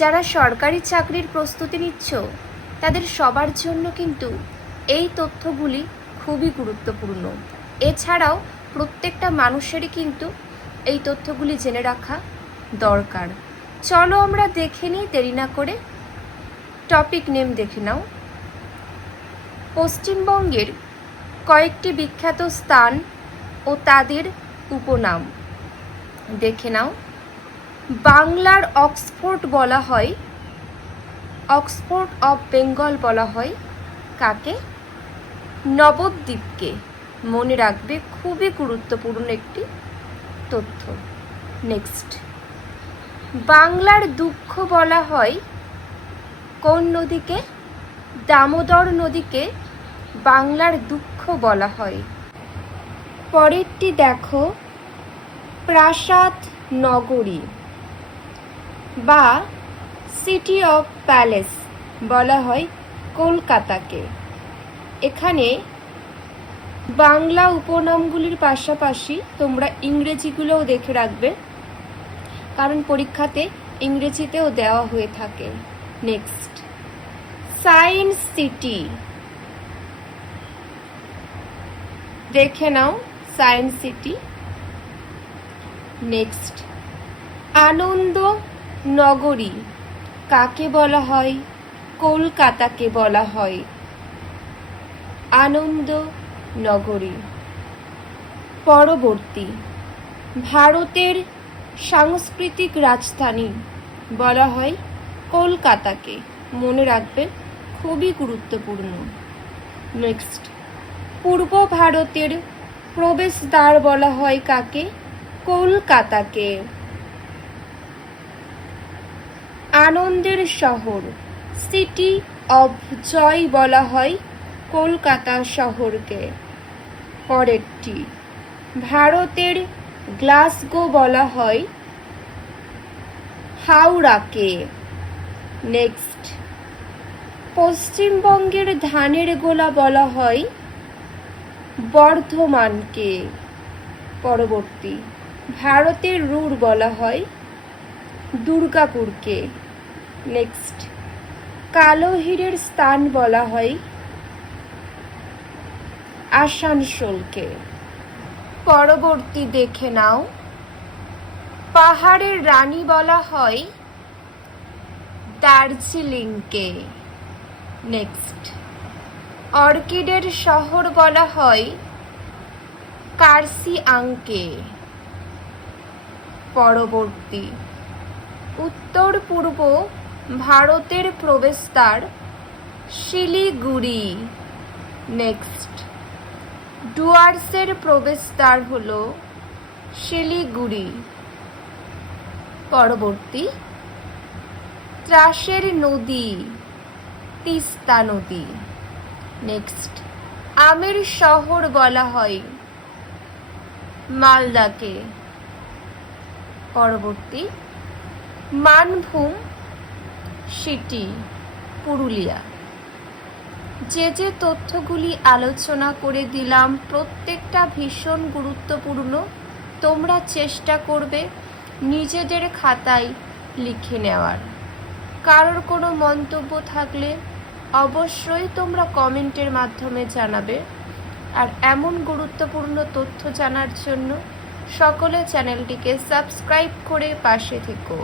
যারা সরকারি চাকরির প্রস্তুতি নিচ্ছ তাদের সবার জন্য কিন্তু এই তথ্যগুলি খুবই গুরুত্বপূর্ণ। এছাড়াও প্রত্যেকটা মানুষেরই কিন্তু এই তথ্যগুলি জেনে রাখা দরকার। চলো আমরা দেখে নিই দেরি না করে। টপিক নেম দেখে নাও। পশ্চিমবঙ্গের কয়েকটি বিখ্যাত স্থান ও তাদের উপনাম দেখে নাও। বাংলার অক্সফোর্ড বলা হয়, অক্সফোর্ড অফ বেঙ্গল বলা হয় কাকে? নবদ্বীপকে। মনে রাখবে, খুবই গুরুত্বপূর্ণ একটি তথ্য। নেক্সট, বাংলার দুঃখ বলা হয় কোন নদীকে? দামোদর নদীকে বাংলার দুঃখ বলা হয়। পরেরটি দেখো, প্রাসাদ নগরী বা সিটি অফ প্যালেস বলা হয় কলকাতাকে। এখানে বাংলা উপনামগুলির পাশাপাশি তোমরা ইংরেজিগুলোও দেখে রাখবে, কারণ পরীক্ষাতে ইংরেজিতেও দেওয়া হয়ে থাকে। নেক্সট, সায়েন্স সিটি দেখে নাও, সায়েন্স সিটি। নেক্সট, আনন্দ নগরী কাকে বলা হয়? কলকাতাকে বলা হয় আনন্দ নগরী। পরবর্তী, ভারতের সাংস্কৃতিক রাজধানী বলা হয় কলকাতাকে। মনে রাখবে, খুবই গুরুত্বপূর্ণ। নেক্সট, পূর্ব ভারতের প্রবেশদ্বার বলা হয় কাকে? কলকাতাকে। আনন্দের শহর, সিটি অফ জয় বলা হয় কলকাতা শহরকে। পরেরটি, ভারতের গ্লাসগো বলা হয় হাওড়াকে। নেক্সট, পশ্চিমবঙ্গের ধানের গোলা বলা হয় বর্ধমানকে। পরবর্তী, ভারতের রুর বলা হয় দুর্গাপুরকে। নেক্সট, কালো হীরের স্থান বলা হয় আসানসোলকে। পরবর্তী দেখে নাও, পাহাড়ের রানী বলা হয় দার্জিলিংকে। নেক্সট, অর্কিডের শহর বলা হয় কার্সিয়াংকে। পরবর্তী, উত্তর পূর্ব ভারতের প্রবেশদ্বার শিলিগুড়ি। নেক্সট, ডুয়ার্সের প্রবেশদ্বার হল শিলিগুড়ি। পরবর্তী, ত্রাসের নদী তিস্তা নদী। নেক্সট, আমের শহর বলা হয় মালদাকে। পরবর্তী, মানভূম সিটি পুরুলিয়া। যে যে তথ্যগুলি আলোচনা করে দিলাম প্রত্যেকটা ভীষণ গুরুত্বপূর্ণ। তোমরা চেষ্টা করবে নিজেদের খাতায় লিখে নেওয়ার। কারোর কোনো মন্তব্য থাকলে অবশ্যই তোমরা কমেন্টের মাধ্যমে জানাবে। আর এমন গুরুত্বপূর্ণ তথ্য জানার জন্য সকলে চ্যানেলটিকে সাবস্ক্রাইব করে পাশে থেকো।